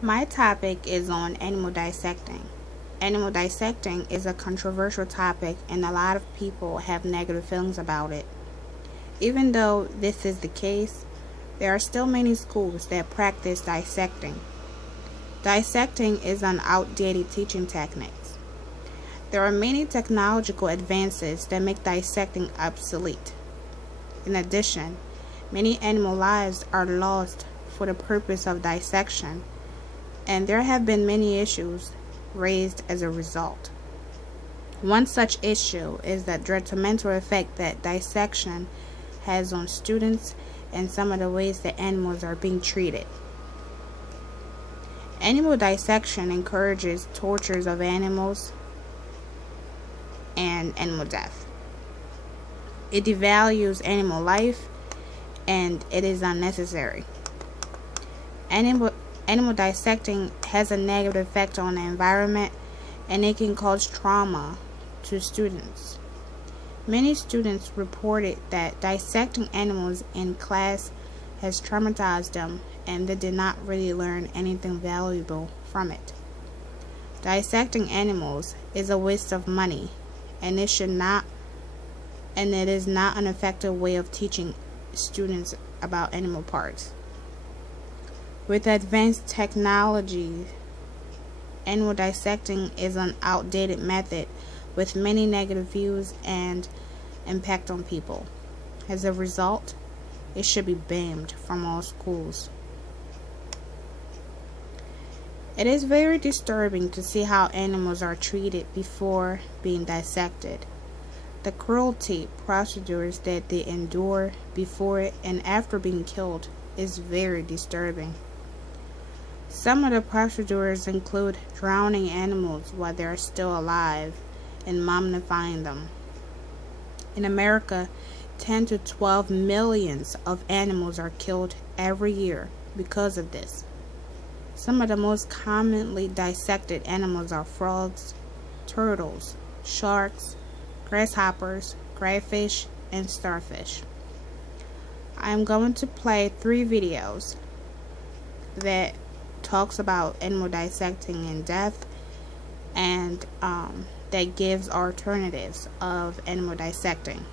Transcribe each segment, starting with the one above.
My topic is on animal dissecting. Animal dissecting is a controversial topic, and a lot of people have negative feelings about it. Even though this is the case, there are still many schools that practice dissecting. Dissecting is an outdated teaching technique. There are many technological advances that make dissecting obsolete. In addition, many animal lives are lost for the purpose of dissection, and there have been many issues raised as a result. One such issue is the detrimental effect that dissection has on students and some of the ways that animals are being treated. Animal dissection encourages tortures of animals and animal death. It devalues animal life and it is unnecessary. Animal dissecting has a negative effect on the environment and it can cause trauma to students. Many students reported that dissecting animals in class has traumatized them and they did not really learn anything valuable from it. Dissecting animals is a waste of money and it is not an effective way of teaching students about animal parts. With advanced technology, animal dissecting is an outdated method with many negative views and impact on people. As a result, it should be banned from all schools. It is very disturbing to see how animals are treated before being dissected. The cruelty procedures that they endure before and after being killed is very disturbing. Some of the procedures include drowning animals while they are still alive and mummifying them. In America, 10 to 12 millions of animals are killed every year because of this. Some of the most commonly dissected animals are frogs, turtles, sharks, grasshoppers, crayfish, and starfish. I am going to play 3 videos that talks about animal dissecting and death and that gives alternatives of animal dissecting.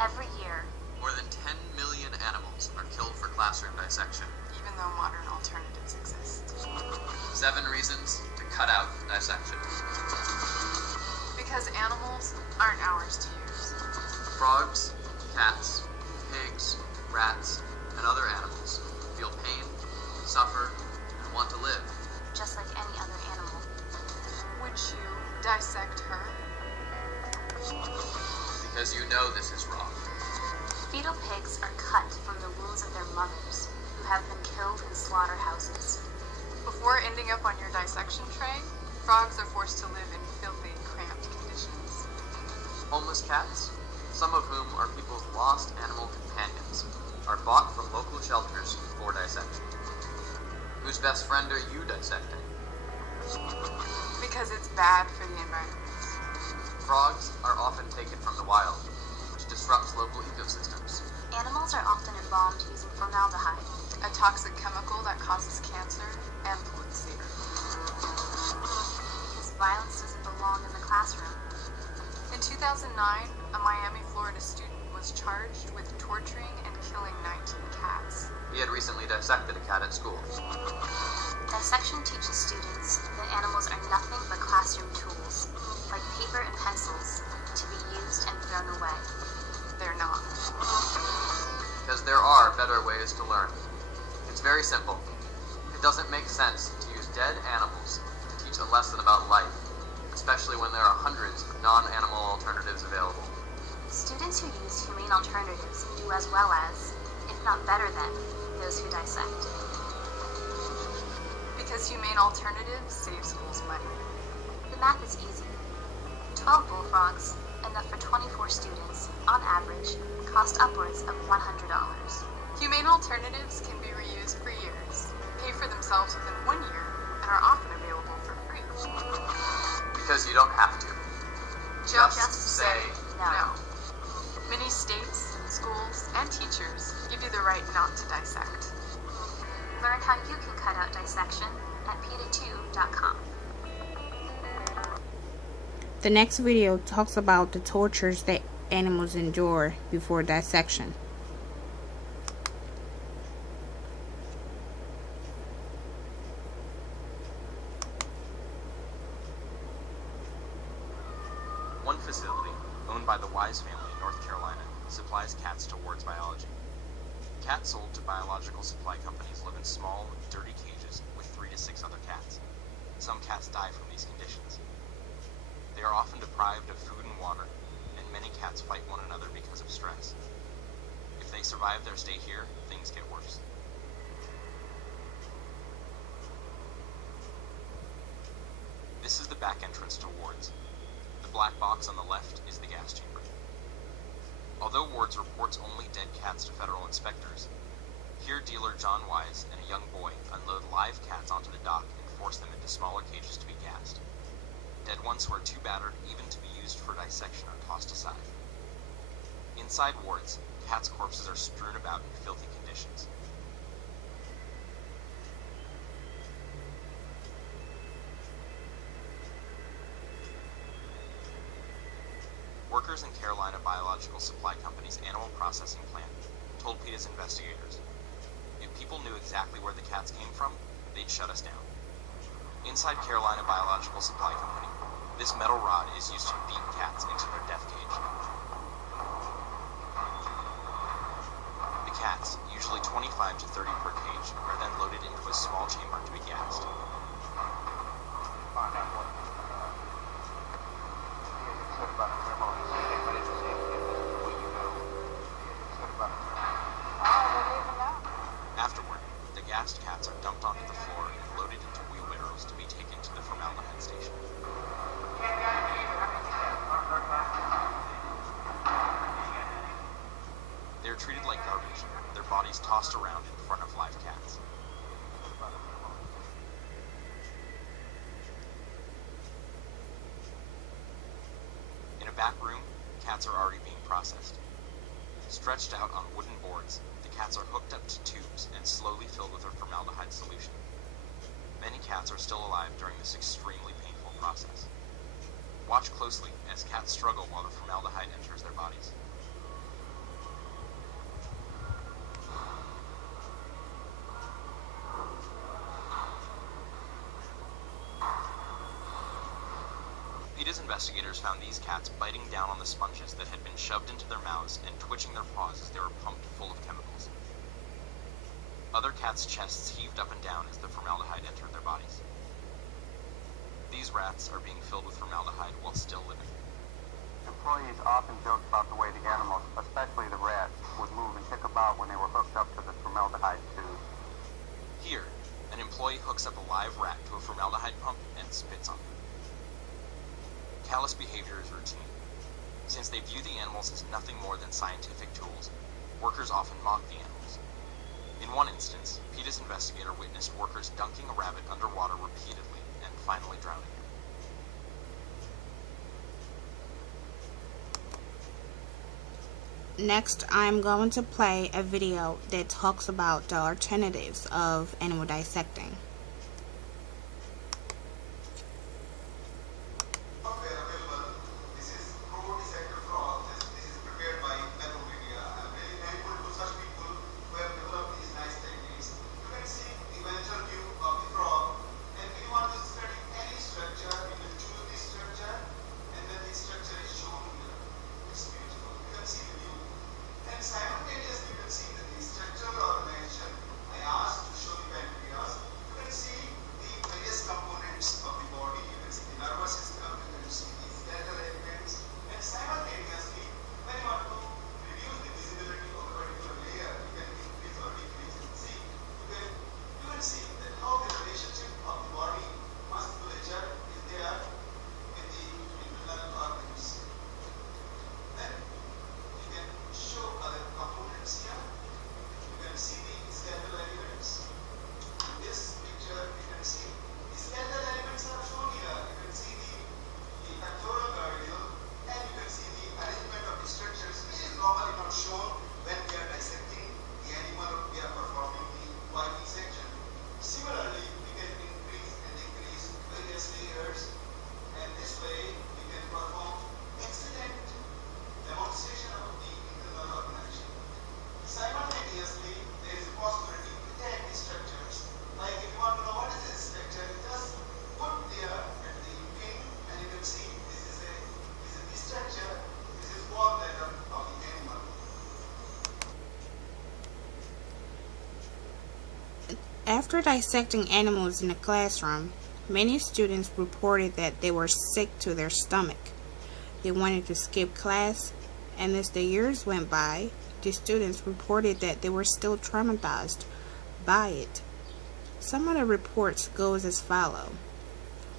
Every year, more than 10 million animals are killed for classroom dissection, even though modern alternatives exist. 7 reasons to cut out dissection. Because animals aren't ours to use. Frogs, cats, pigs, rats, and other animals feel pain, suffer, and want to live. just like any other animal. Would you dissect her? Because you know this is wrong. Fetal pigs are cut from the wombs of their mothers, who have been killed in slaughterhouses. Before ending up on your dissection tray, frogs are forced to live in filthy, cramped conditions. Homeless cats, some of whom are people's lost animal companions, are bought from local shelters for dissection. Whose best friend are you dissecting? Because it's bad for the environment. Frogs are often taken from the wild, which disrupts local ecosystems. Animals are often embalmed using formaldehyde, A toxic chemical that causes cancer and pollutes the earth. because violence doesn't belong in the classroom. In 2009, a Miami, Florida student was charged with torturing and killing 19 cats. He had recently dissected a cat at school. Dissection teaches students that animals are nothing but classroom tools, like paper and pencils, to be used and thrown away. They're not. Because there are better ways to learn. It's very simple. It doesn't make sense to use dead animals to teach a lesson about life, especially when there are hundreds of non-animal alternatives available. Students who use humane alternatives do as well as, if not better than, those who dissect. Because humane alternatives save schools money. The math is easy. 12 bullfrogs, enough for 24 students, on average, cost upwards of $100. Humane alternatives can be reused for years, pay for themselves within 1 year, and are often available for free. Because you don't have to. Just say no. Many states, schools, and teachers give you the right not to dissect. Learn how you can cut out dissection at PETA2.com. The next video talks about the tortures that animals endure before dissection. One facility, owned by the Wise family in North Carolina, supplies cats to Ward's Biology. Cats sold to biological supply companies live in small, dirty cages with 3 to 6 other cats. Some cats die from these conditions. They are often deprived of food and water, and many cats fight one another because of stress. If they survive their stay here, things get worse. This is the back entrance to Ward's. The black box on the left is the gas chamber. Although Ward's reports only dead cats to federal inspectors, here dealer John Wise and a young boy unload live cats onto the dock and force them into smaller cages to be gassed. Dead ones who are too battered even to be used for dissection are tossed aside. Inside Ward's, cats' corpses are strewn about in filthy conditions. Workers in Carolina Biological Supply Company's animal processing plant told PETA's investigators, if people knew exactly where the cats came from, they'd shut us down. Inside Carolina Biological Supply Company, this metal rod is used to beat cats into their death cage. The cats, usually 25 to 30 per cage, are then loaded into a small chamber to be gassed. Afterward, the gassed cats are dumped onto the floor and loaded into wheelbarrows to be taken to the formaldehyde station. They are treated like garbage, their bodies tossed around in front of live cats. In a back room, cats are already being processed. Stretched out on wooden boards, the cats are hooked up to tubes and slowly filled with a formaldehyde solution. Many cats are still alive during this extremely painful process. Watch closely as cats struggle while the formaldehyde enters their bodies. PETA's investigators found these cats biting down on the sponges that had been shoved into their mouths and twitching their paws as they were pumped full of chemicals. Other cats' chests heaved up and down as the formaldehyde entered their bodies. These rats are being filled with formaldehyde while still living. Employees often joked about the way the animals, especially the rats, would move and kick about when they were hooked up to the formaldehyde tube. Here, an employee hooks up a live rat to a formaldehyde pump and spits on it. Callous behavior is routine. Since they view the animals as nothing more than scientific tools, workers often mock the animals. In one instance, PETA's investigator witnessed workers dunking a rabbit underwater repeatedly and finally drowning him. Next, I'm going to play a video that talks about the alternatives of animal dissecting. Simultaneously, you can see that the structural organization I asked to show you pancreas. You can After dissecting animals in the classroom, many students reported that they were sick to their stomach. They wanted to skip class, and as the years went by, the students reported that they were still traumatized by it. Some of the reports goes as follow: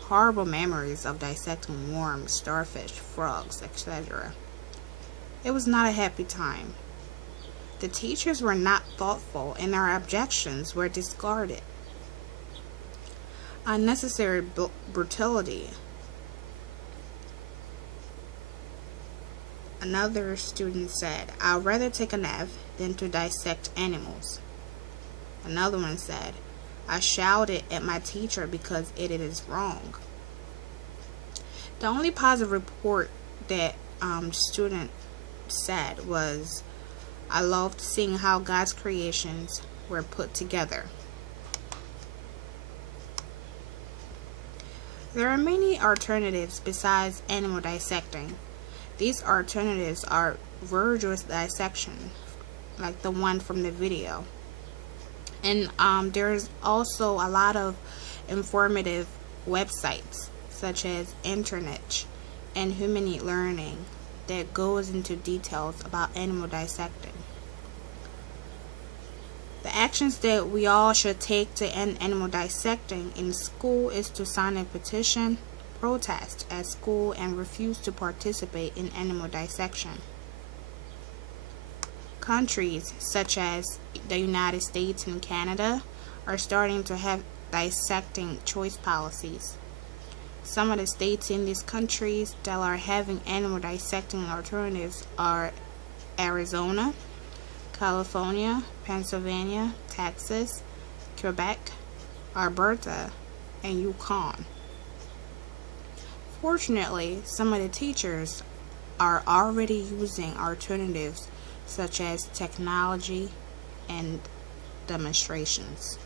horrible memories of dissecting worms, starfish, frogs, etc. It was not a happy time. The teachers were not thoughtful and their objections were discarded. Unnecessary brutality. Another student said, "I'd rather take a nap than to dissect animals." Another one said, "I shouted at my teacher because it is wrong." The only positive report that student said was, "I loved seeing how God's creations were put together." There are many alternatives besides animal dissecting. These alternatives are rigorous dissection, like the one from the video. And there's also a lot of informative websites, such as Internet and Humanity Learning, that goes into details about animal dissecting. The actions that we all should take to end animal dissecting in school is to sign a petition, protest at school, and refuse to participate in animal dissection. Countries such as the United States and Canada are starting to have dissecting choice policies. Some of the states in these countries that are having animal dissecting alternatives are Arizona, California, Pennsylvania, Texas, Quebec, Alberta, and Yukon. Fortunately, some of the teachers are already using alternatives such as technology and demonstrations.